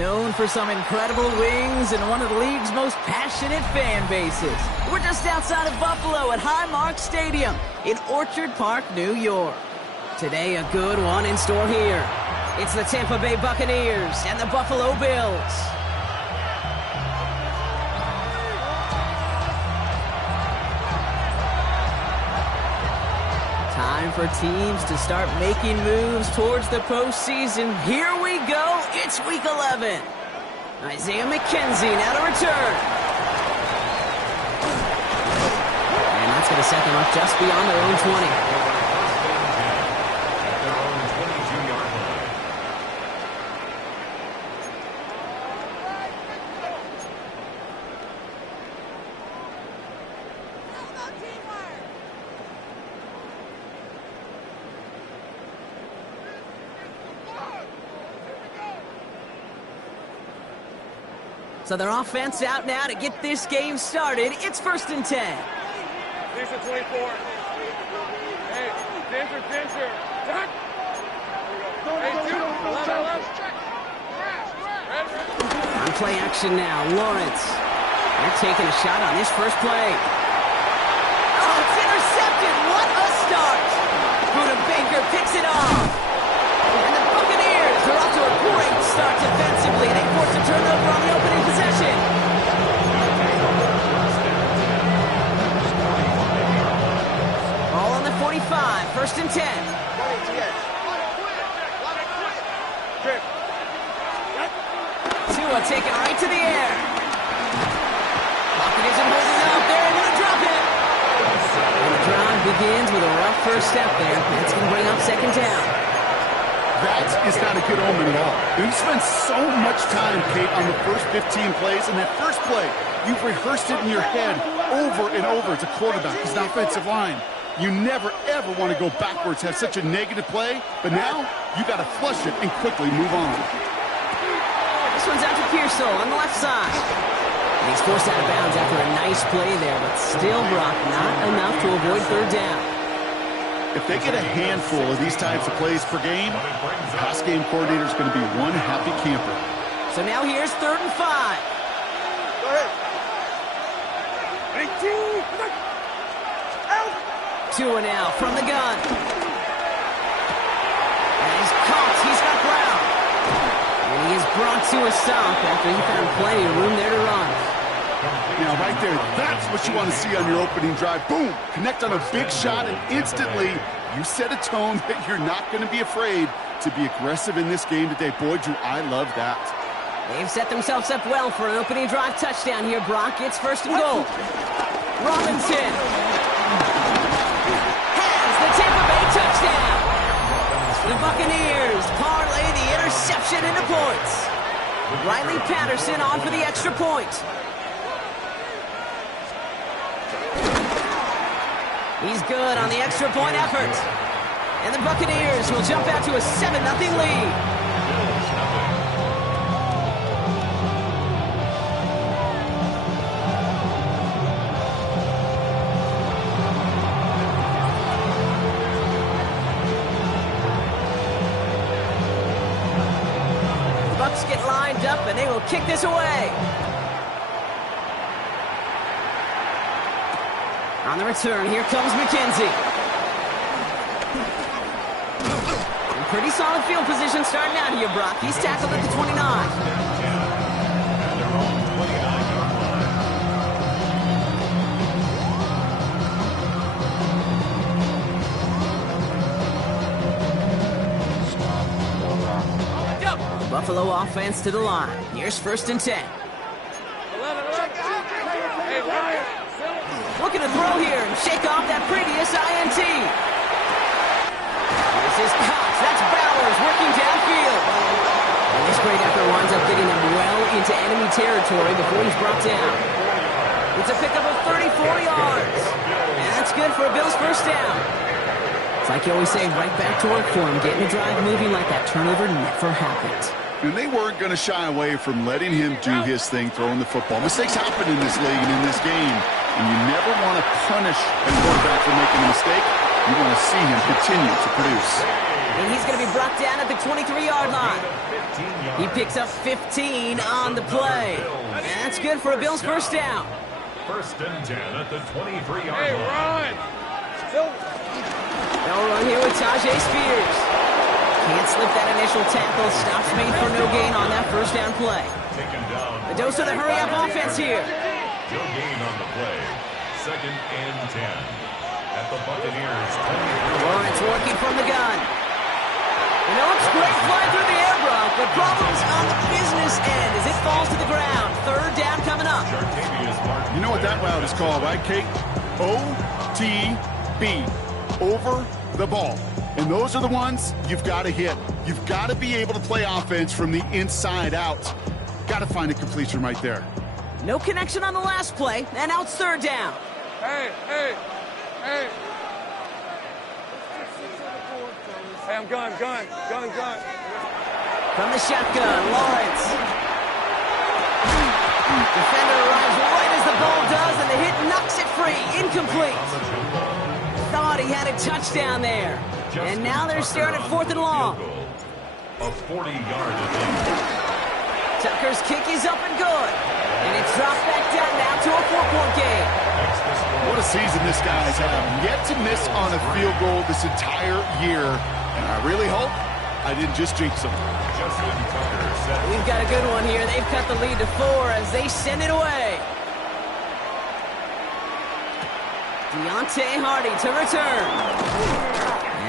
known for some incredible wings and one of the league's most passionate fan bases. We're just outside of Buffalo at Highmark Stadium in Orchard Park, New York. Today, a good one in store here. It's the Tampa Bay Buccaneers and the Buffalo Bills. Time for teams to start making moves towards the postseason. Here we go. It's Week 11. Isaiah McKenzie now to return. And that's going to set them up just beyond their own 20. So their offense out now to get this game started. It's 1st and 10. Here's the 24. Hey, Ginger. Jack. Hey, 2. 11. On play action now, Lawrence. They're taking a shot on this first play. Oh, it's intercepted. What a start. Buda Baker picks it off. And the Buccaneers are off to a great start defensively. They force a turnover on the opening possession. Ball on the 45, 1st and 10. Tua taking right to the air. Pocket isn't holding up. They're able to drop it. And the drive begins with a rough first step there. That's going to bring up 2nd down. That is not a good omen at all. You spend so much time, Kate, on the first 15 plays, and that first play, you've rehearsed it in your head over and over as a quarterback, as an offensive line. You never, ever want to go backwards, have such a negative play, but now you got to flush it and quickly move on. This one's out to Pearsall on the left side. And he's forced out of bounds after a nice play there, but still, Brock, not enough to avoid 3rd down. If they get a handful of these types of plays per game, the pass game coordinator is going to be one happy camper. So now here's 3rd and 5. Go ahead. 2 now from the gun. And he's caught. He's got ground. And he is brought to a stop after he found plenty of room there to run. Now, right there, that's what you want to see on your opening drive. Boom! Connect on a big shot, and instantly, you set a tone that you're not going to be afraid to be aggressive in this game today. Boy, Drew, I love that. They've set themselves up well for an opening drive touchdown here, Brock. It's 1st and goal. Robinson has the Tampa Bay touchdown. The Buccaneers parlay the interception into points. Riley Patterson on for the extra point. He's good on the extra point effort. And the Buccaneers will jump out to a 7-0 lead. The Bucs get lined up and they will kick this away. On the return, here comes McKenzie. And pretty solid field position starting out here, Brock. He's tackled at the 29. Buffalo offense to the line. Here's 1st and 10. Looking to throw here and shake off that previous INT. This is Cox. That's Bowers working downfield. And this great effort winds up getting him well into enemy territory before he's brought down. It's a pickup of 34 yards. And that's good for a Bills 1st down. It's like you always say, right back to work for him. Getting the drive moving like that turnover never happened. And they weren't going to shy away from letting him do his thing, throwing the football. Mistakes happen in this league and in this game, and you never want to punish a quarterback for making a mistake. You want to see him continue to produce. And he's going to be brought down at the 23-yard line. He picks up 15 on the play. And that's good for a Bills first down. First and 10 at the 23-yard line. Hey, run! No run here with Tajay Spears. Can't slip that initial tackle. Stops made for no gain on that first down play. Taken down. The dose of the hurry-up offense here. No gain on the play. Second and 10 at the Buccaneers 23. Lawrence working from the gun. You know, it's great flying through the air, Brock, but problems on the business end as it falls to the ground. Third down coming up. You know what that route is called, right, Kate? OTB. Over the ball. And those are the ones you've got to hit. You've got to be able to play offense from the inside out. Got to find a completion right there. No connection on the last play, and now it's third down. Hey, hey, hey. Hey, I'm gun. From the shotgun, Lawrence. Defender arrives right as the ball does, and the hit knocks it free. Incomplete. Thought he had a touchdown there. And now they're staring at fourth and long. A 40-yard attempt. Tucker's kick is up and good. And it's dropped back down now to a 4-point game. What a season this guy's having. Yet to miss on a field goal this entire year. And I really hope I didn't just jinx him. We've got a good one here. They've cut the lead to 4 as they send it away. Deontay Hardy to return.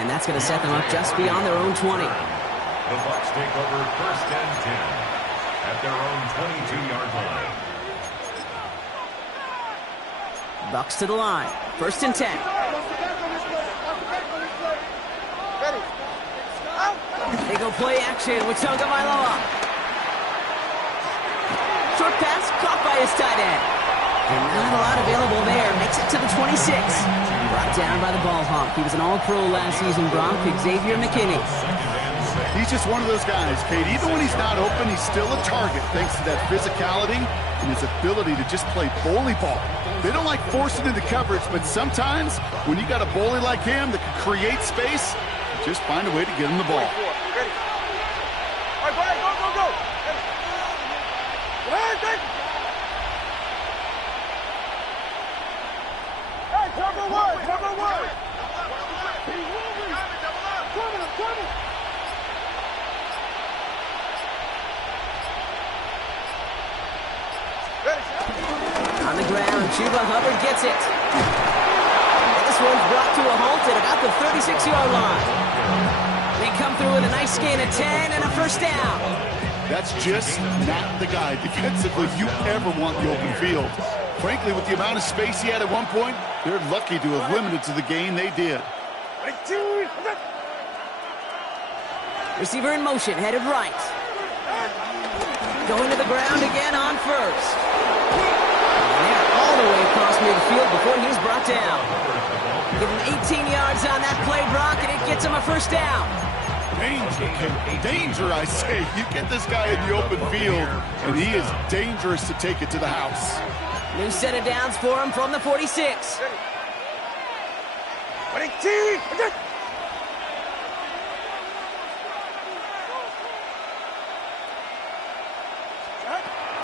And that's going to set them up just beyond their own 20. The Bucs take over first and 10 at their own 22-yard line. Bucs to the line. First and 10. They go play action with Tonga Mailoa. Short pass caught by his tight end. And not a lot available there. Makes it to the 26. Brought down by the ball hawk. He was an all-pro last season, Gronk, Xavier McKinney. He's just one of those guys, Kate. Even when he's not open, he's still a target thanks to that physicality and his ability to just play bully ball. They don't like forcing into coverage, but sometimes when you got a bully like him that can create space, just find a way to get him the ball. Ready. All right, go. Go ahead. Hey, cover one. Coming. On the ground, Chuba Hubbard gets it. And this one's brought to a halt at about the 36-yard line. They come through with a nice gain of 10 and a first down. That's just not the guy defensively you ever want the open field. Frankly, with the amount of space he had at one point, they're lucky to have limited to the gain they did. Receiver in motion, headed right. Going to the ground again on first. And they're all the way across midfield before he's brought down. Give him 18 yards on that play, Brock, and it gets him a first down. Danger, I say. You get this guy in the open field, and he is dangerous to take it to the house. New set of downs for him from the 46.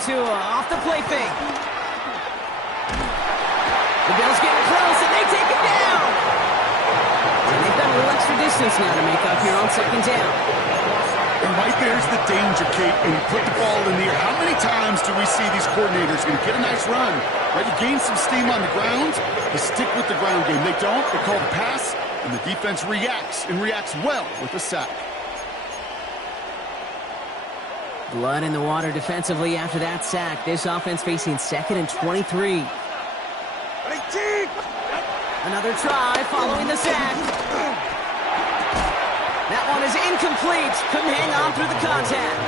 Tua off the play fake. The Bills getting close, and they take it down. And they've got a little extra distance now to make up here on second down. And right there's the danger, Kate, when you put the ball in the air. How many times do we see these coordinators going to get a nice run, right? You gain some steam on the ground, you stick with the ground game. They don't, they call the pass, and the defense reacts, and reacts well with the sack. Blood in the water defensively after that sack. This offense facing second and 23. Another try following the sack. That one is incomplete. Couldn't hang on through the contact.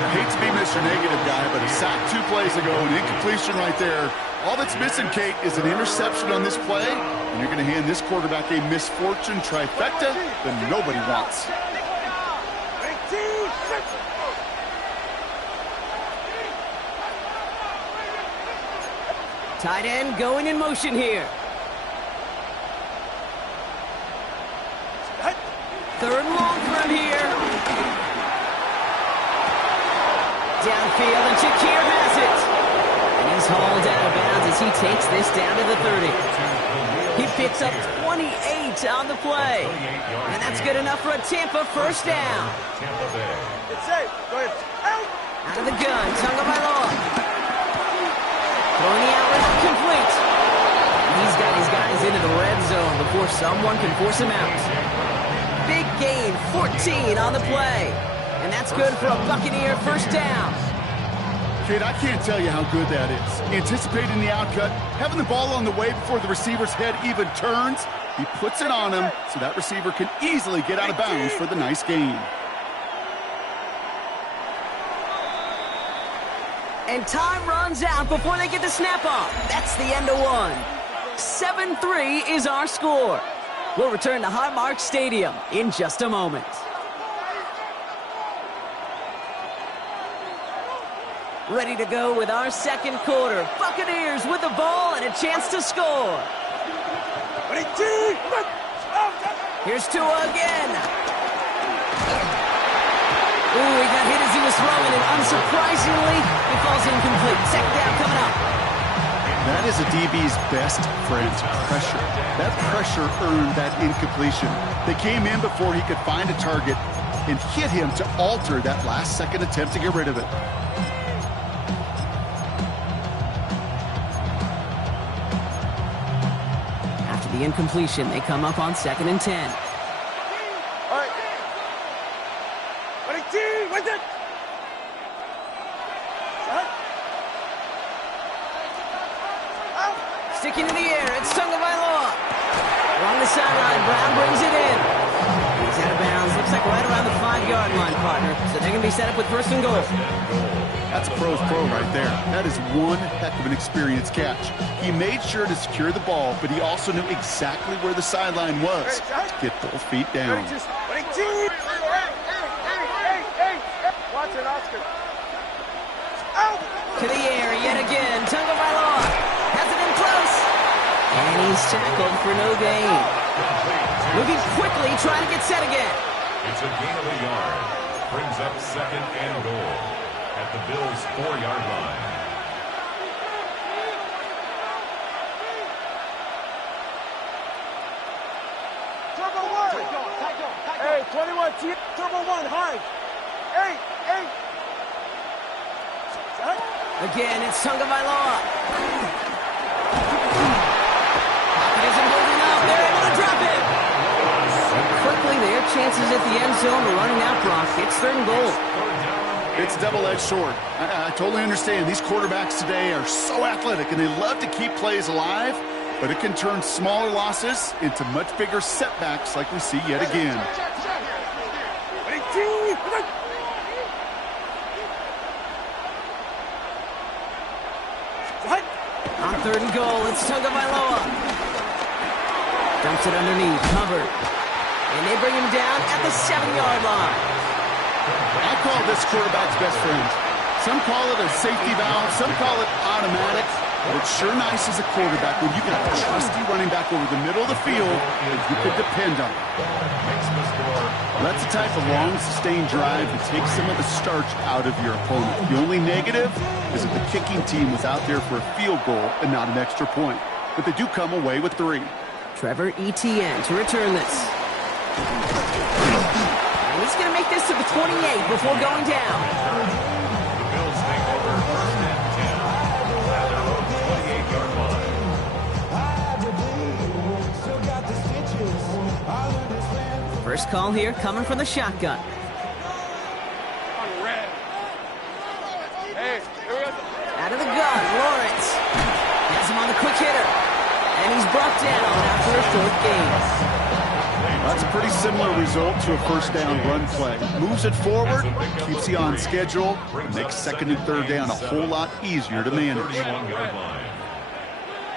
I hate to be Mr. Negative guy, but a sack 2 plays ago, an incompletion right there. All that's missing, Kate, is an interception on this play, and you're going to hand this quarterback a misfortune trifecta that nobody wants. Tight end going in motion here. Third and long for him here. Downfield, and Shakir has it. And he's hauled out of bounds as he takes this down to the 30. He picks up 28 on the play. And that's good enough for a Tampa first down. It's safe. Go ahead. Out. Out of the gun, Tagovailoa. Throwing the out route complete. He's got his guys into the red zone before someone can force him out. Big gain, 14 on the play. And that's good for a Buccaneer first down. Kate, I can't tell you how good that is. Anticipating the outcut, having the ball on the way before the receiver's head even turns. He puts it on him so that receiver can easily get out of bounds for the nice gain. And time runs out before they get the snap off. That's the end of one. 7-3 is our score. We'll return to Highmark Stadium in just a moment. Ready to go with our second quarter. Buccaneers with the ball and a chance to score. Here's Tua again. Ooh, he got hit as he was throwing, and unsurprisingly, he falls incomplete. Second down coming up. That is a DB's best friend, pressure. That pressure earned that incompletion. They came in before he could find a target and hit him to alter that last-second attempt to get rid of it. After the incompletion, they come up on 2nd and 10. All right. What's it? Sticking in the air, it's Tagovailoa. Along the sideline, Brown brings it in. He's out of bounds, looks like right around the 5-yard line, partner. So they're going to be set up with first and goal. That's a pro's pro right there. That is one heck of an experienced catch. He made sure to secure the ball, but he also knew exactly where the sideline was to get both feet down. Watch it, Oscar. To the air yet again, Tagovailoa has it in close. And he's tackled for no gain. Moving quickly, trying to get set again. It's a gain of a yard. Brings up 2nd and goal at the Bills' 4-yard line. Turbo 1. Hey, 21, Turbo 1, high. 8. Again, it's Tagovailoa. Pocket isn't holding up. They're able to drop it. Quickly, their chances at the end zone are running out, Brock. It's 3rd and goal. It's double-edged sword. I totally understand. These quarterbacks today are so athletic, and they love to keep plays alive, but it can turn smaller losses into much bigger setbacks like we see yet again. On 3rd and goal, it's Tagovailoa. Dumps it underneath, covered. And they bring him down at the 7-yard line. I call this quarterback's best friend. Some call it a safety valve, some call it automatic, but it's sure nice as a quarterback when you got a trusty running back over the middle of the field that you can depend on. That's the type of long, sustained drive that takes some of the starch out of your opponent. The only negative is that the kicking team was out there for a field goal and not an extra point. But they do come away with 3. Trevor Etienne to return this. And he's going to make this to the 28 before going down. The Bills take over 1st and 10 at their own 28-yard line. First call here coming from the shotgun. On red. Hey, here we go. Out of the gun, Lawrence. Has him on the quick hitter. And he's brought down after a 4th gain. That's a pretty similar result to a first down run play. Moves it forward, keeps you on schedule, makes 2nd and 3rd down a whole lot easier to manage. 31-yard line.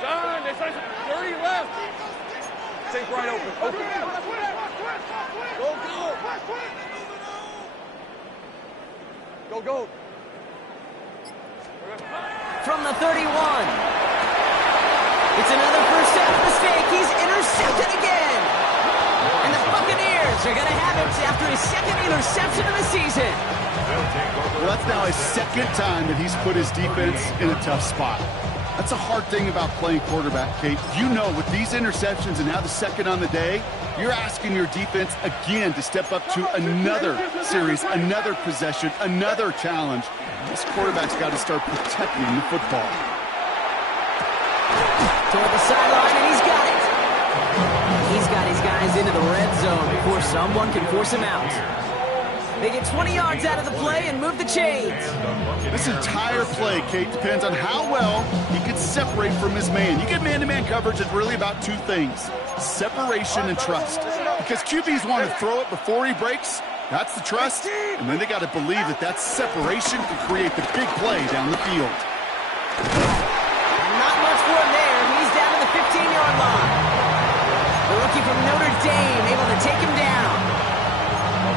Done. They say 30 left. Take right open. Go. From the 31. It's another first down mistake. He's intercepted again. And the Buccaneers are going to have it yards after his second interception of the season. Well, that's now his second time that he's put his defense in a tough spot. That's a hard thing about playing quarterback, Kate. You know, with these interceptions and now the second on the day, you're asking your defense again to step up to another series, another possession, another challenge. This quarterback's got to start protecting the football. Toward the sideline, and he's got it. He's got his guys into the red zone before someone can force him out. They get 20 yards out of the play and move the chains. This entire play, Kate, depends on how well he can separate from his man. You get man-to-man coverage, it's really about two things: separation and trust. Because QBs want to throw it before he breaks. That's the trust. And then they got to believe that that separation can create the big play down the field. Not much for him there. He's down to the 15-yard line. The rookie from Notre Dame able to take him down.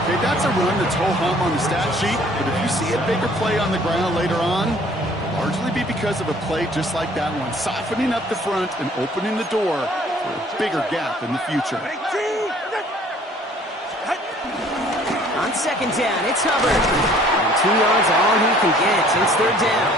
Okay, that's a run that's ho-hum on the stat sheet, but if you see a bigger play on the ground later on, largely be because of a play just like that one, softening up the front and opening the door for a bigger gap in the future. On second down, it's Hubbard. And 2 yards all he can get. It's third down.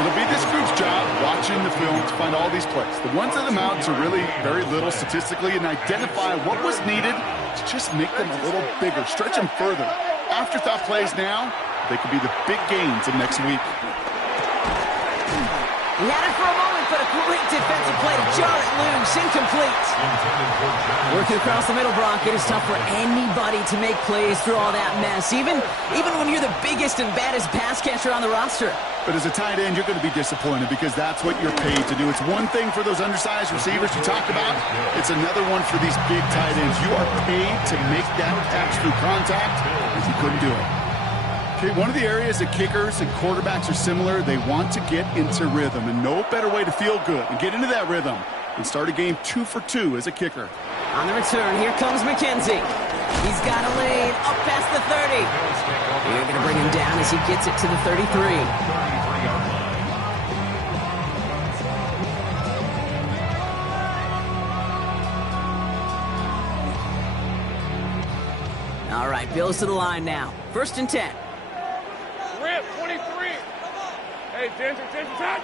It'll be this group's job watching the film to find all these plays. The ones that amount to really very little statistically and identify what was needed to just make them a little bigger, stretch them further. Afterthought plays now, they could be the big gains of next week. He had it for a moment, but a great defensive play to jar it loose, incomplete. Working across the middle, Brock, it is tough for anybody to make plays through all that mess, even when you're the biggest and baddest pass catcher on the roster. But as a tight end, you're going to be disappointed because that's what you're paid to do. It's one thing for those undersized receivers you talk about. It's another one for these big tight ends. You are paid to make that catch through contact, if you couldn't do it. Okay, one of the areas that kickers and quarterbacks are similar, they want to get into rhythm, and no better way to feel good and get into that rhythm than start a game 2 for 2 as a kicker. On the return, here comes McKenzie. He's got a lane up past the 30. They're going to bring him down as he gets it to the 33. All right, Bills to the line now. 1st and 10. Rip, 23. Hey, Ginger, touch.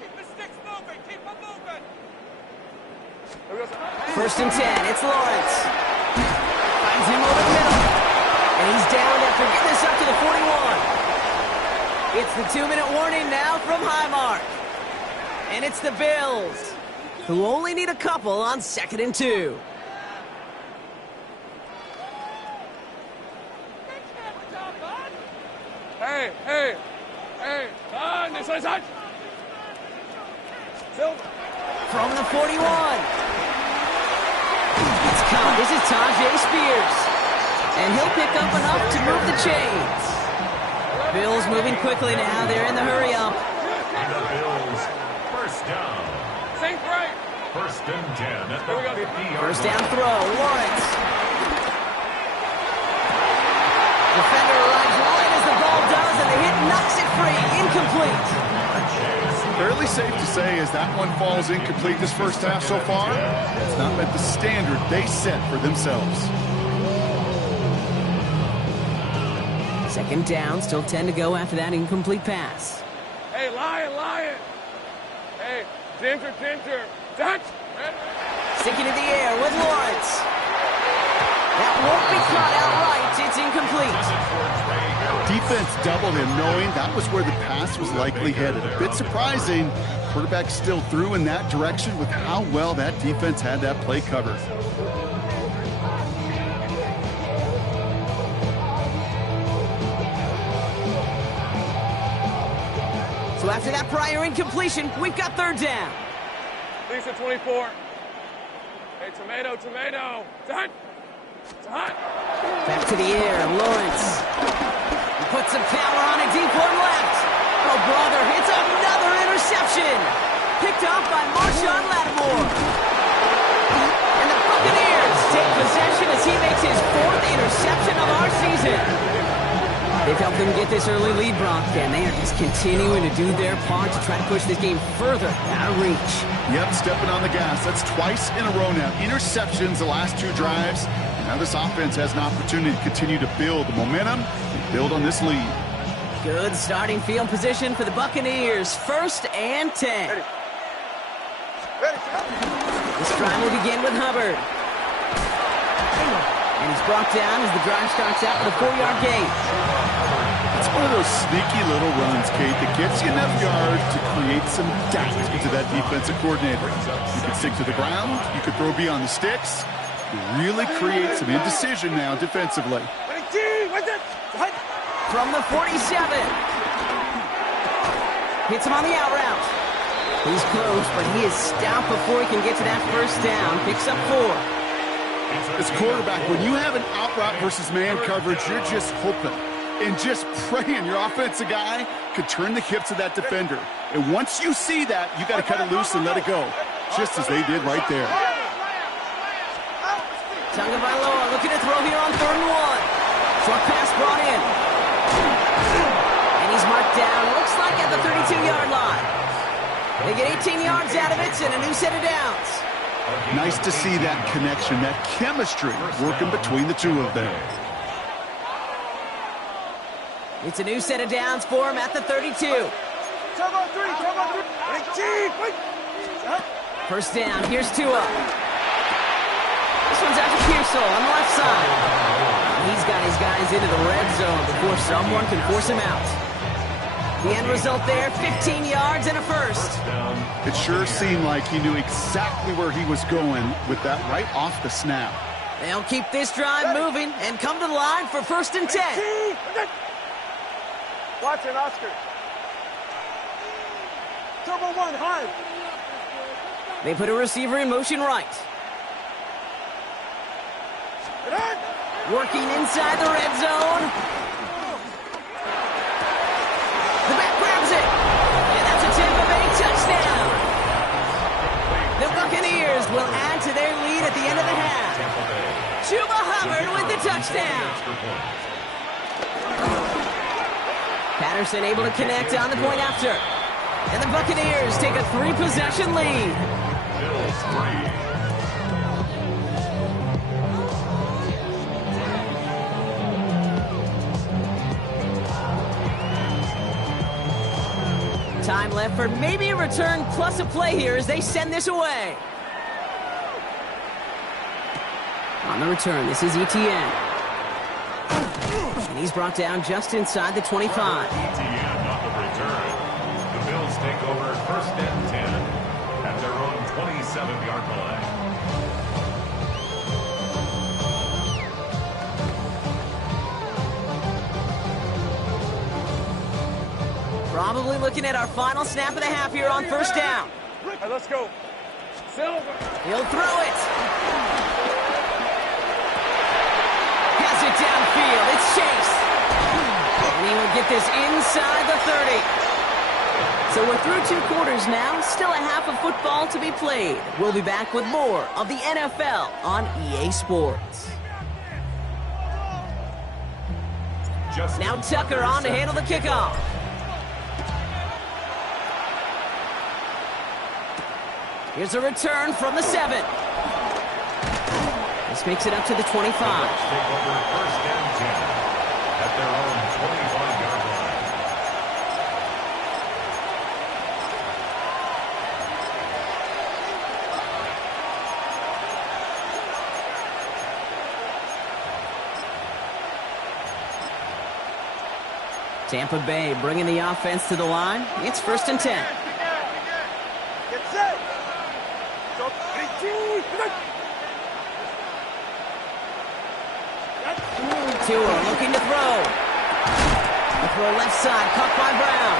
Keep the sticks moving. Keep them moving. 1st and 10. It's Lawrence. Finds him over the middle. And he's down after getting this up to the 41. It's the 2-minute warning now from Highmark. And it's the Bills, who only need a couple on 2nd and 2. Hey, son, this is touch. From the 41. It's caught. This is Tajay Spears. And he'll pick up enough to move the chains. Bills moving quickly now. They're in the hurry-up. The Bills, first down. Sink right. 1st and 10 at the 50-yard First down throw, Lawrence. Defender arrives right as the ball does, and the hit knocks it free. Incomplete. Fairly safe to say as that one falls incomplete this first half so far, it's not met the standard they set for themselves. 2nd down, still 10 to go after that incomplete pass. Hey, Lion. Hey, Ginger. Touch. Sticking in the air with Lawrence. That won't be caught outright. It's incomplete. Defense doubled him, knowing that was where the pass was likely headed. A bit surprising. Quarterback still threw in that direction with how well that defense had that play covered. So after that prior incompletion, we've got 3rd down. Lisa, 24. Hey, tomato. Touch. Back to the air, Lawrence. He puts some power on a deep one left. Oh, brother, it's another interception. Picked up by Marshawn Lattimore. And the Buccaneers take possession as he makes his 4th interception of our season. They've helped them get this early lead, Brock, and they are just continuing to do their part to try to push this game further out of reach. Yep, stepping on the gas. That's twice in a row now. Interceptions the last 2 drives. Now this offense has an opportunity to continue to build the momentum and build on this lead. Good starting field position for the Buccaneers. 1st and 10. Ready. This drive will begin with Hubbard. And he's brought down as the drive starts out with a 4-yard gain. It's one of those sneaky little runs, Kate, that gets you enough yards to create some doubt into that defensive coordinator. You can stick to the ground. You can throw beyond the sticks. You really create some indecision now defensively. From the 47. Hits him on the out route. He's close, but he is stopped before he can get to that 1st down. Picks up 4. As quarterback, when you have an out route versus man coverage, you're just hoping and just praying your offensive guy could turn the hips of that defender. And once you see that, you got to cut it loose and let it go, just as they did right there. Tagovailoa looking to throw here on 3rd and 1. Short pass brought in. And he's marked down, looks like at the 32-yard line. They get 18 yards out of it and a new set of downs. Nice to see that connection, that chemistry working between the 2 of them. It's a new set of downs for him at the 32. 1st down, here's Tua. This one's out to Pearsall on the left side. He's got his guys into the red zone before someone can force him out. The end result there, 15 yards and a 1st. It sure seemed like he knew exactly where he was going with that right off the snap. They'll keep this drive moving and come to the line for 1st and 10. Watch it, Oscar. Turbo 1, high. They put a receiver in motion right. Working inside the red zone. The back grabs it. And that's a Tampa Bay touchdown. The Buccaneers will add to their lead at the end of the half. Chuba Hubbard with the touchdown. Patterson able to connect on the point after. And the Buccaneers take a 3-possession lead. Bills 3. Time left for maybe a return plus a play here as they send this away. On the return, this is Etienne. And he's brought down just inside the 25. Etienne on the return. The Bills take over 1st and 10 at their own 27-yard line. Probably looking at our final snap of the half here on 1st down. All right, let's go. Silver. He'll throw it. Has it downfield. It's Chase. And he will get this inside the 30. So we're through 2 quarters now. Still a half of football to be played. We'll be back with more of the NFL on EA Sports. Now Tucker on to handle the kickoff. Here's a return from the 7. This makes it up to the 25. Take over 1st and 10 at their own 25-yard line. Tampa Bay bringing the offense to the line. It's 1st and 10. Get set. Tua looking to throw. The throw left side, caught by Brown.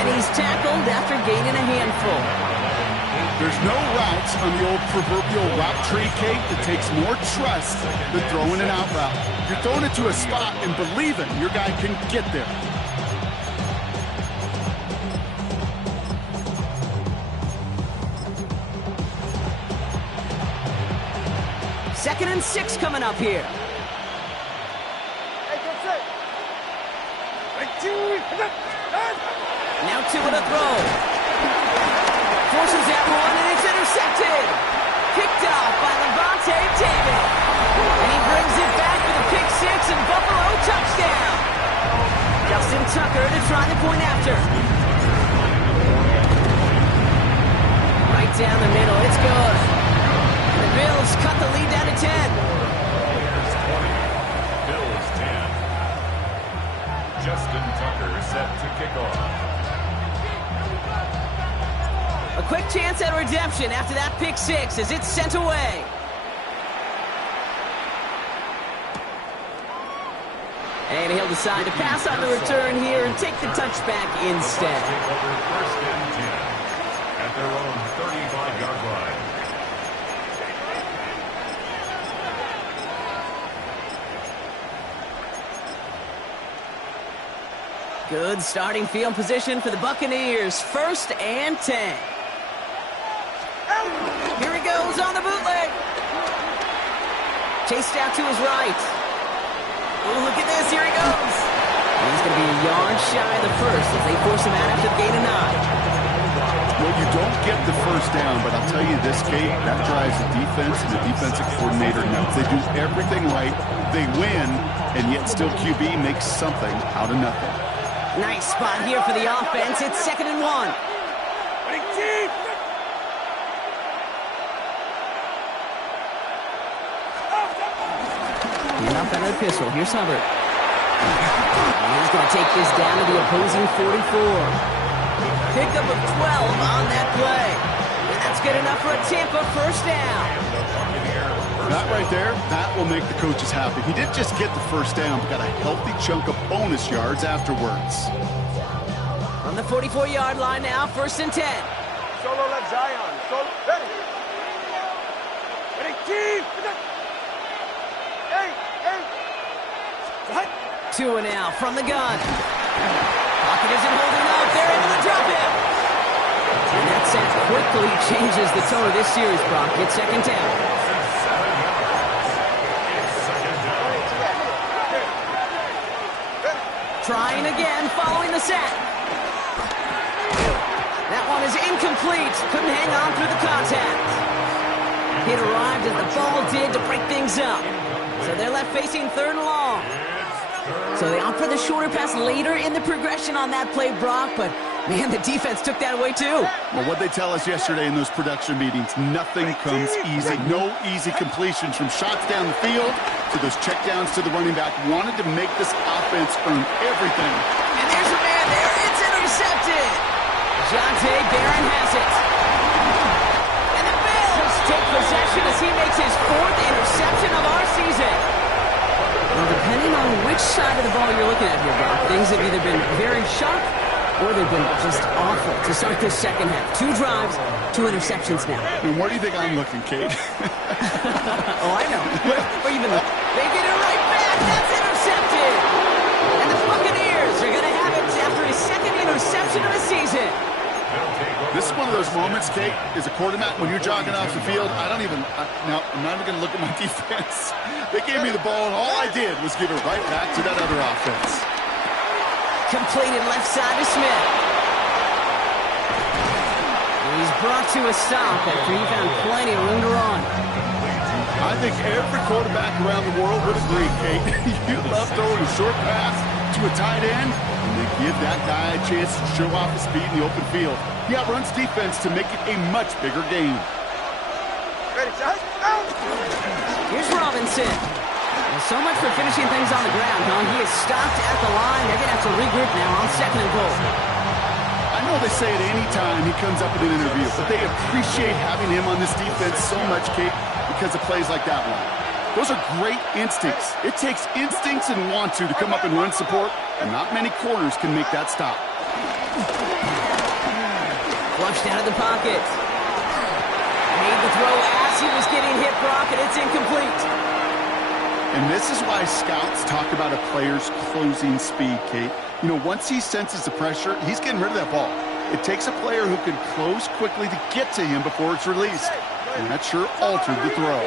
And he's tackled after gaining a handful. There's no routes on the old proverbial route tree, Kate, that takes more trust than throwing an out route. You're throwing it to a spot and believing your guy can get there. Second and 6 coming up here. Hey, get set. Now two with a throw. Forces that one, and it's intercepted. Picked off by Levante David. And he brings it back for the pick six and Buffalo touchdown. Justin Tucker to try the point after. Right down the middle, it's good. And the Bills cut the lead down to 10. Warriors 20, Bills 10. Justin Tucker set to kick off. A quick chance at redemption after that pick six as it's sent away. And he'll decide to pass on the return here and take the touchback instead. First and 10 at their own 35-yard line. Good starting field position for the Buccaneers. First and 10. Here he goes on the bootleg. Chased out to his right. Oh, look at this. Here he goes. And he's going to be a yard shy of the first as they force him out after the gain of 9. Well, you don't get the first down, but I'll tell you this, Kate, that drives the defense and the defensive coordinator nuts. They do everything right. They win, and yet still QB makes something out of nothing. Nice spot here for the offense. It's 2nd and 1. Up under the pistol. Here's Hubbard. And he's going to take this down to the opposing 44. Pickup of 12 on that play. And that's good enough for a Tampa first down. That right there, that will make the coaches happy. He didn't just get the first down, but got a healthy chunk of bonus yards afterwards. On the 44-yard line now, 1st and 10. Solo left Zion. Solo. Ready. Ready, team. Two and out from the gun. Pocket isn't holding up. They're into the drop in. And that sack quickly changes the tone of this series, Brock. It's 2nd down. Trying again, following the sack. That one is incomplete. Couldn't hang on through the contact. It arrived as the ball did to break things up. So they're left facing 3rd and long. So they opt for the shorter pass later in the progression on that play, Brock, but man, the defense took that away too. Well, what they tell us yesterday in those production meetings, nothing comes easy. No easy completions from shots down the field to those checkdowns to the running back. Wanted to make this offense earn everything. And there's a man there. It's intercepted. Jonte Barron has it. And the Bills take possession as he makes his 4th interception of our season. Well, depending on which side of the ball you're looking at here, Brock, things have either been very sharp or they've been just awful to start this second half. 2 drives, 2 interceptions now. And where do you think I'm looking, Kate? Oh, I know. Where you been looking? They get it right back. That's intercepted. And the Buccaneers are going to have it after his 2nd interception of the season. This is one of those moments, Kate, as a quarterback, when you're jogging off the field, now, I'm not even going to look at my defense. They gave me the ball, and all I did was give it right back to that other offense. Completed left side to Smith. And he's brought to a stop after he found plenty of room to run. I think every quarterback around the world would agree, Kate. You love throwing a short pass to a tight end, and they give that guy a chance to show off his speed in the open field. He outruns defense to make it a much bigger game. Ready, shot. Out. Here's Robinson. Well, so much for finishing things on the ground, huh? He is stopped at the line. They're going to have to regroup now on 2nd and goal. I know they say it any time he comes up in an interview, but they appreciate having him on this defense so much, Kate, because of plays like that one. Those are great instincts. It takes instincts and want to come up and run support, and not many corners can make that stop. Flushed out of the pocket. Made the throw as he was getting hit, Brock, and it's incomplete. And this is why scouts talk about a player's closing speed, Kate. You know, once he senses the pressure, he's getting rid of that ball. It takes a player who can close quickly to get to him before it's released. And that sure altered the throw.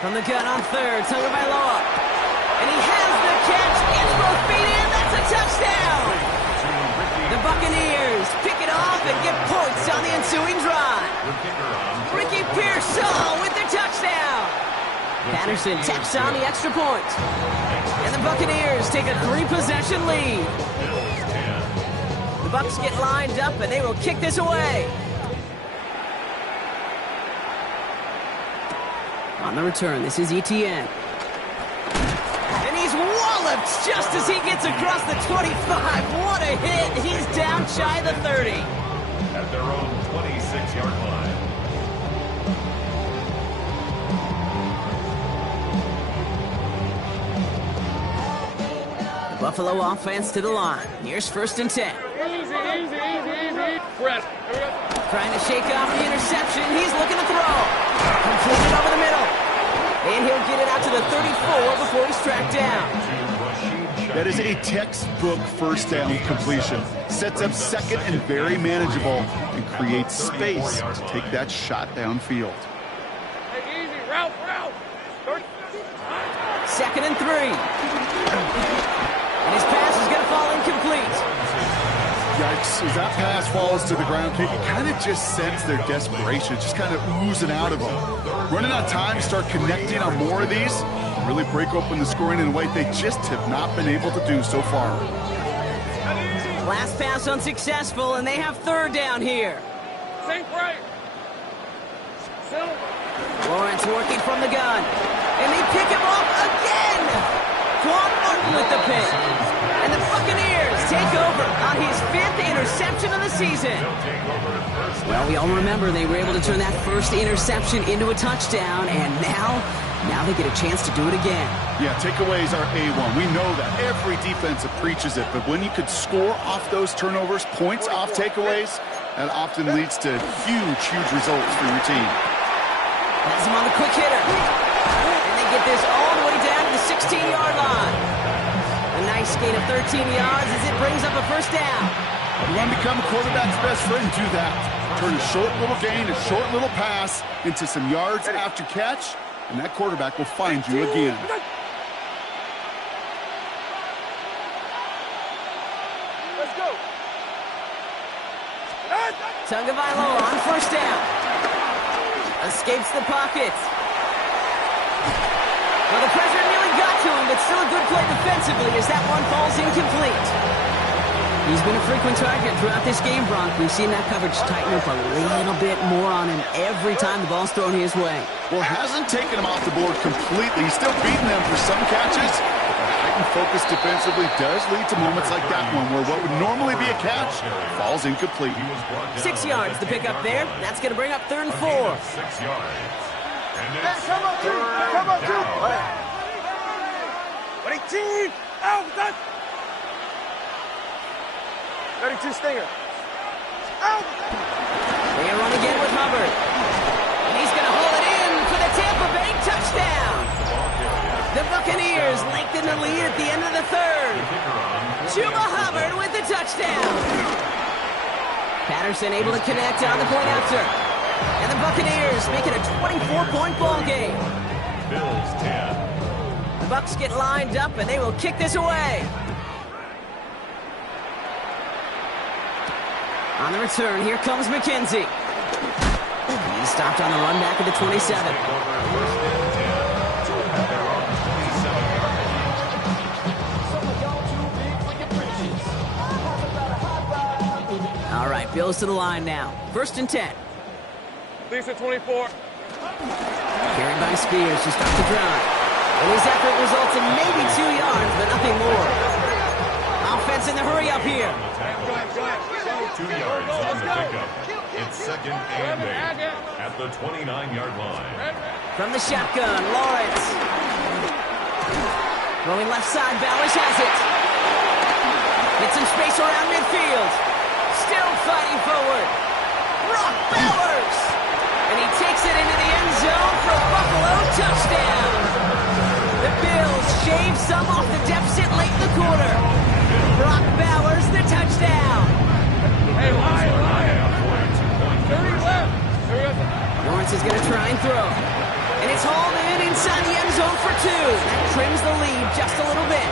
From the gun on third, Tagovailoa. And he has the catch. Gets both feet in. That's a touchdown. The Buccaneers pick it off and get points on the ensuing drive. Ricky Pearsall with the touchdown. Patterson taps on the extra point. And the Buccaneers take a 3-possession lead. The Bucs get lined up and they will kick this away. On the return, this is Etienne. And he's walloped just as he gets across the 25. What a hit. He's down shy of the 30. At their own 26-yard line. Buffalo offense to the line. Here's 1st and 10. Easy. Press. Trying to shake off the interception. He's looking to throw. Completed over the middle. And he'll get it out to the 34 before he's tracked down. That is a textbook first down completion. Sets up second and very manageable and creates space to take that shot downfield. Hey, easy. Route. 2nd and 3. And his pass is going to fall incomplete. Yikes, as that pass falls to the ground, you kind of just sense their desperation, just kind of oozing out of them. Running out of time to start connecting on more of these, really break open the scoring in a way they just have not been able to do so far. Last pass unsuccessful, and they have 3rd down here. Sink right. Lawrence working from the gun. And they pick him off again! Quan Martin with the pick. And the Buccaneers take over on his 5th interception of the season. Well, we all remember they were able to turn that first interception into a touchdown, and now they get a chance to do it again. Yeah, takeaways are A1. We know that. Every defense preaches it, but when you could score off those turnovers, points off takeaways, that often leads to huge results for your team. Has him on the quick hitter. And they get this all the way down to the 16-yard line. A nice gain of 13 yards as it brings up a 1st down. You want to become a quarterback's best friend, do that. Turn a short little gain, a short little pass into some yards after catch, and that quarterback will find you again. Let's go. Tagovailoa on 1st down. Escapes the pocket. Well, the pressure nearly got to him, but still a good play defensively as that one falls incomplete. He's been a frequent target throughout this game, Bronk. We've seen that coverage tighten up a little bit more on him every time the ball's thrown his way. Well, hasn't taken him off the board completely. He's still beating them for some catches. But the heightened focus defensively does lead to moments like that one where what would normally be a catch falls incomplete. 6 yards to pick up there. That's going to bring up 3rd and 4. 6 yards. And it's Come on, two. 18. Out. 32 Stinger. Out. They run again with Hubbard. And he's going to haul it in for the Tampa Bay touchdown. The Buccaneers lengthen the lead at the end of the 3rd. Chuba Hubbard with the touchdown. Patterson able to connect on the point after. And the Buccaneers make it a 24-point ball game. Bills 10. The Bucs get lined up and they will kick this away. On the return, here comes McKenzie. He's stopped on the run back at the 27. All right, Bills to the line now. 1st and 10. Lisa 24. Carried by Spears to start the drive. And his effort results in maybe 2 yards, but nothing more. Offense in the hurry up here. 2 yards on the pickup. It's 2nd and 8 at the 29-yard line. From the shotgun, Lawrence. Rolling left side, Bowers has it. Get some space around midfield. Still fighting forward. Brock Bowers. And he takes it into the end zone for a Buffalo touchdown. The Bills shave some off the deficit late in the quarter. Brock Bowers, the touchdown. Hey, Lion. 30 left. Lawrence is going to try and throw. And it's hauled in inside for 2. That trims the lead just a little bit.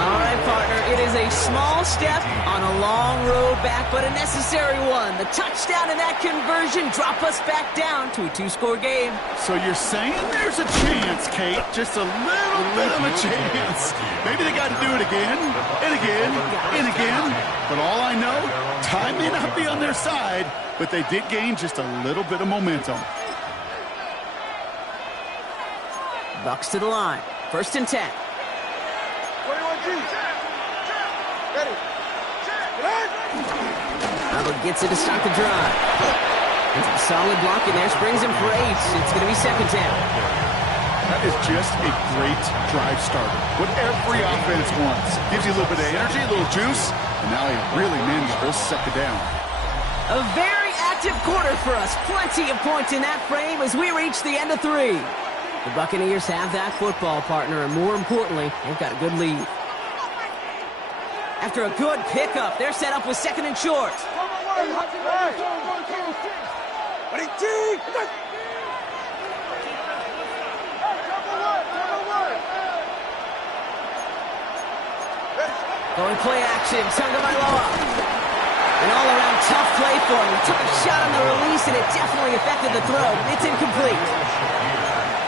All right, partner, it is a small step on a long road back, but a necessary one. The touchdown and that conversion drop us back down to a 2-score game. So you're saying there's a chance, Kate, just a little bit of a chance. Maybe they got to do it again, and again, and again. But all I know, time may not be on their side, but they did gain just a little bit of momentum. Bucks to the line. 1st and 10. 21G. Ready. Bubba gets it to start the drive. Solid block in there. Springs him for 8. It's going to be 2nd down. That is just a great drive starter. What every offense wants. Gives you a little bit of energy, a little juice, and now a really manageable 2nd down. A very active quarter for us. Plenty of points in that frame as we reach the end of 3. The Buccaneers have that football, partner, and more importantly, they've got a good lead. After a good pickup, they're set up with 2nd and short. Going play action, Tagovailoa. An all-around tough play for him. He took a shot on the release, and it definitely affected the throw. It's incomplete.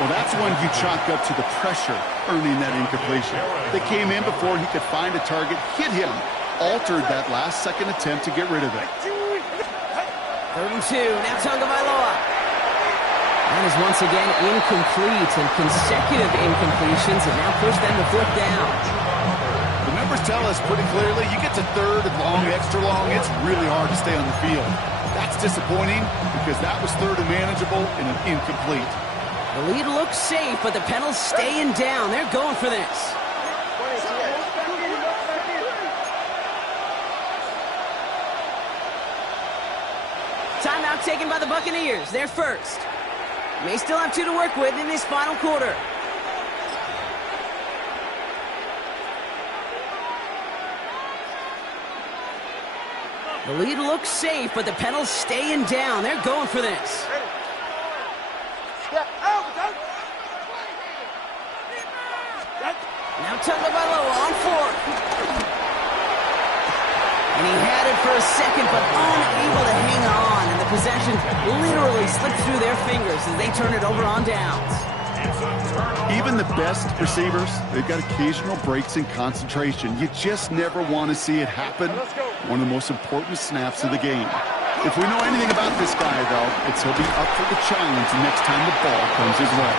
Well, that's one you chalk up to the pressure earning that incompletion. They came in before he could find a target, hit him, altered that last-second attempt to get rid of it. 3rd and 2, now Tagovailoa. That is once again incomplete, and consecutive incompletions have now pushed them to 4th down. The numbers tell us pretty clearly, you get to 3rd and long, extra long, it's really hard to stay on the field. That's disappointing because that was 3rd and manageable and an incomplete. The lead looks safe, but the penalty's staying down. They're going for this. Timeout taken by the Buccaneers. They're first. May still have 2 to work with in this final quarter. The lead looks safe, but the penalty's staying down. They're going for this. Now Tagovailoa on 4th. And he had it for a second, but unable to hang on. And the possession literally slipped through their fingers as they turn it over on downs. Even the best receivers, they've got occasional breaks in concentration. You just never want to see it happen. One of the most important snaps of the game. If we know anything about this guy, though, it's he'll be up for the challenge the next time the ball comes his way.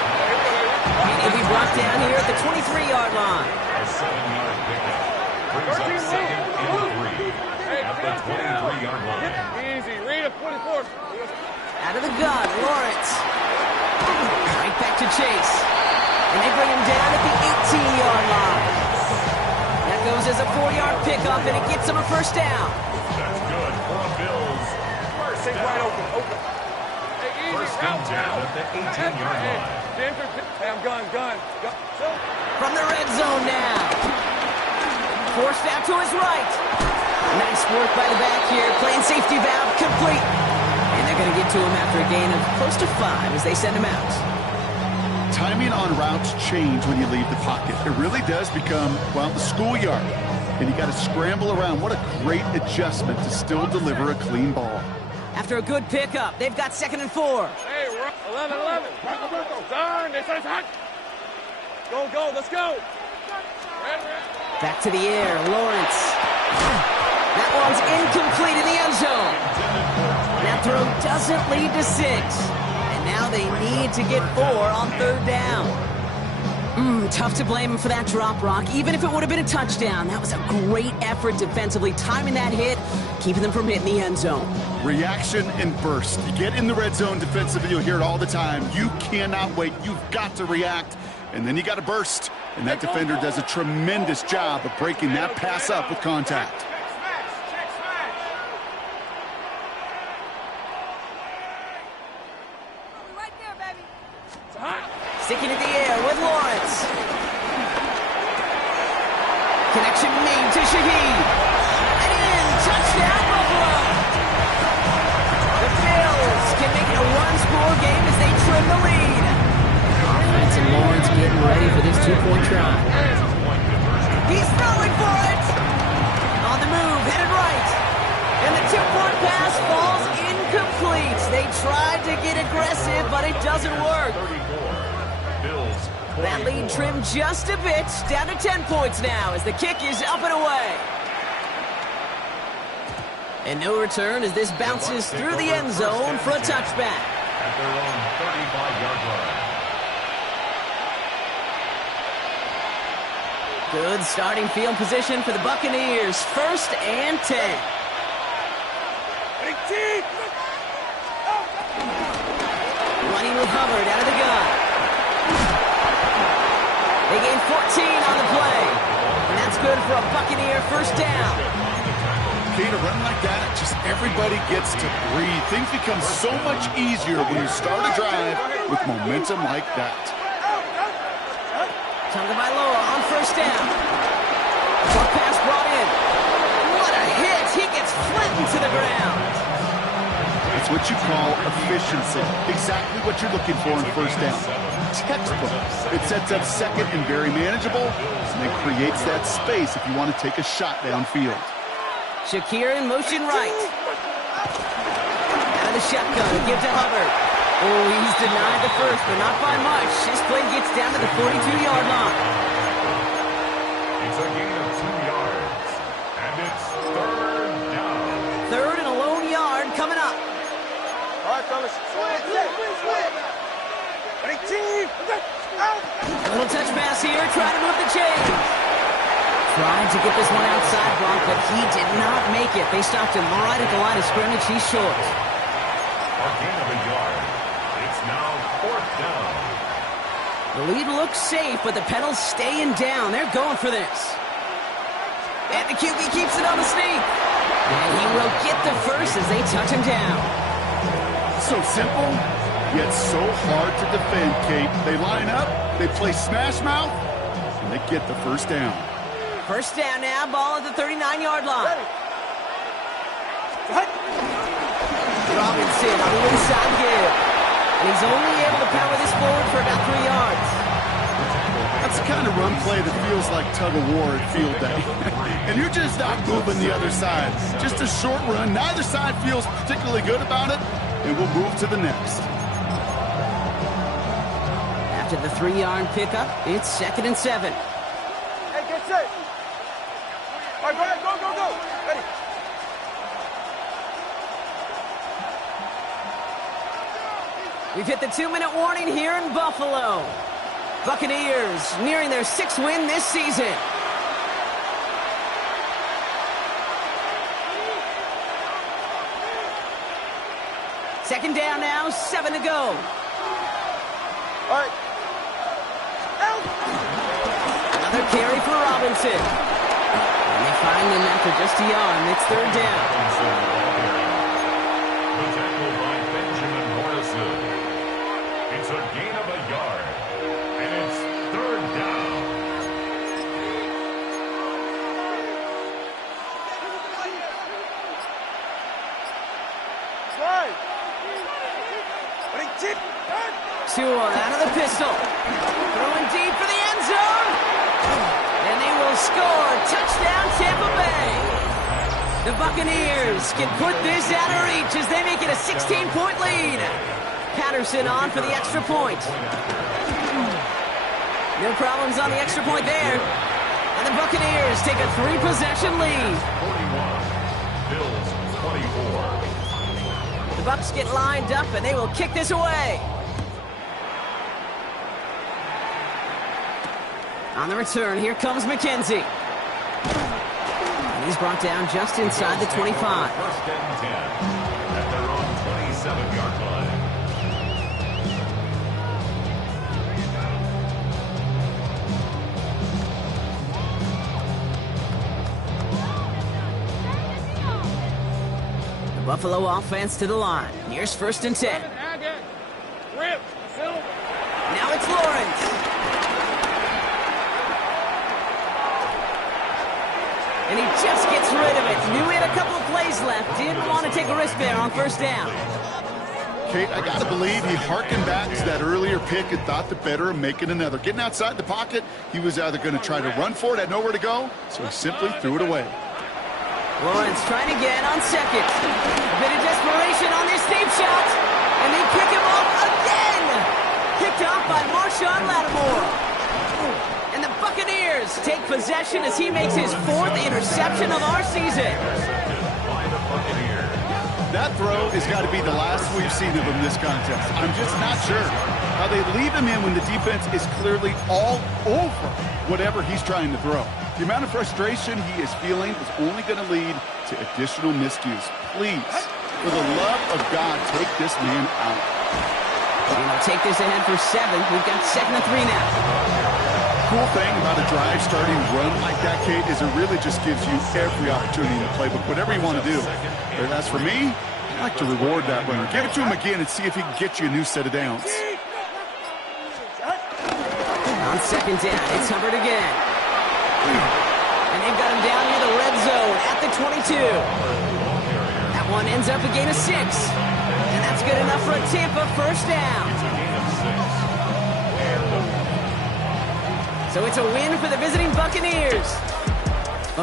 And he'll be brought down here at the 23-yard line. A 7-yard pickup brings up 2nd and 3 at the 23-yard line. Easy. Read it, 44. Out of the gun, Lawrence. Right back to Chase. And they bring him down at the 18-yard line. That goes as a 4-yard pickup, and it gets him a 1st down. That's good for a Bills. First down. First and 10 at the 18-yard line. Hey, I'm gun. From the red zone now. Forced out to his right. Nice work by the back here. Playing safety valve complete. And they're going to get to him after a gain of close to 5 as they send him out. Timing on routes change when you leave the pocket. It really does become, well, the schoolyard. And you got to scramble around. What a great adjustment to still deliver a clean ball. After a good pickup, they've got 2nd and 4. Hey, we're up 11. Darn, this is hot. Go, let's go. Back to the air, Lawrence. That one's incomplete in the end zone. That throw doesn't lead to 6. And now they need to get 4 on 3rd down. Tough to blame him for that drop, Rock. Even if it would have been a touchdown, that was a great effort defensively, timing that hit, keeping them from hitting the end zone. Reaction and burst. You get in the red zone defensively, you'll hear it all the time. You cannot wait. You've got to react, and then you got to burst. And that defender does a tremendous job of breaking that pass up with contact. Sticking in the air with Lawrence. Connection made to Shaheed. And in, touchdown Buffalo. The Bills can make it a 1-score game as they trim the lead. Offense and Lawrence 2-point try. He's throwing for it! On the move, headed right. And the 2-point pass falls incomplete. They tried to get aggressive, but it doesn't work. That lead trimmed just a bit, down to 10 points now as the kick is up and away. And no return as this bounces through the end zone for a touchback. At their own 35-yard line. Good starting field position for the Buccaneers. 1st and 10. Running with Hubbard out of the gun. They gain 14 on the play. And that's good for a Buccaneer 1st down. Okay, to run like that, just everybody gets to breathe. Things become so much easier when you start a drive with momentum like that. Tagovailoa on 1st down. Short pass brought in. What a hit! He gets flattened to the ground. It's what you call efficiency. Exactly what you're looking for in 1st down. Textbook. It sets up 2nd and very manageable, and it creates that space if you want to take a shot downfield. Shakir in motion right. Out of the shotgun, give to Hubbard. Oh, he's denied the first, but not by much. This play gets down to the 42-yard line. It's a gain of 2 yards, and it's 3rd down. 3rd and a lone yard coming up. All right, fellas. Little touch pass here, trying to move the chains. Tried to get this one outside, Brock, but he did not make it. They stopped him right at the line of scrimmage. He's short. A gain of a yard. It's now 4th down. The lead looks safe, but the pedals staying down. They're going for this. And the QB keeps it on the sneak. And he will get the first as they touch him down. So simple, yet so hard to defend, Kate. They line up, they play smash mouth, and they get the 1st down. 1st down now, ball at the 39-yard line. Robinson on the inside give. And he's only able to power this forward for about 3 yards. That's the kind of run play that feels like tug-of-war at field day. And you're just not moving the other side. Just a short run. Neither side feels particularly good about it, and we'll move to the next. After the 3-yard pickup, it's 2nd and 7. Hey, get set. All right, go. Ready. We've hit the 2-minute warning here in Buffalo. Buccaneers nearing their 6th win this season. Second down now, 7 to go. All right. Another carry for Robinson. And they find him after just a yard. It's 3rd down. The tackle by Benjamin Morrison. It's a gain of a yard, and it's 3rd down. Right. Tua out of the pistol. Throwing deep for the end zone. And they will score. Touchdown, Tampa Bay. The Buccaneers can put this out of reach as they make it a 16-point lead. Patterson on for the extra point. No problems on the extra point there. And the Buccaneers take a 3-possession lead. 41. Bills 24. The Bucs get lined up and they will kick this away. On the return, here comes McKenzie. And he's brought down just inside the 25. 1st and 10 at their own 27-yard line. The Buffalo offense to the line. Here's 1st and 10. Now it's Lawrence. And he just gets rid of it. Knew he had a couple of plays left. Didn't want to take a risk there on 1st down. Kate, I got to believe he harkened back to that earlier pick and thought the better of making another. Getting outside the pocket, he was either going to try to run for it, had nowhere to go, so he simply threw it away. Lawrence trying again on second. A bit of desperation on this deep shot. And they pick him off again. Picked off by Marshawn Lattimore. And the Buccaneers take possession as he makes his 4th interception of our season. That throw has got to be the last we've seen of him this contest. I'm just not sure how they leave him in when the defense is clearly all over whatever he's trying to throw. The amount of frustration he is feeling is only going to lead to additional miscues. Please, for the love of God, take this man out. And they'll take this ahead for 7. We've got 2nd and 3 now. Cool thing about a drive starting run like that, Kate, is it really just gives you every opportunity in the playbook, whatever you want to do. But as for me, I like to reward that runner. Give it to him again and see if he can get you a new set of downs. On 2nd down, it's Hubbard again. And they've got him down near the red zone at the 22. That one ends up a gain of 6. And that's good enough for a Tampa first down. So it's a win for the visiting Buccaneers.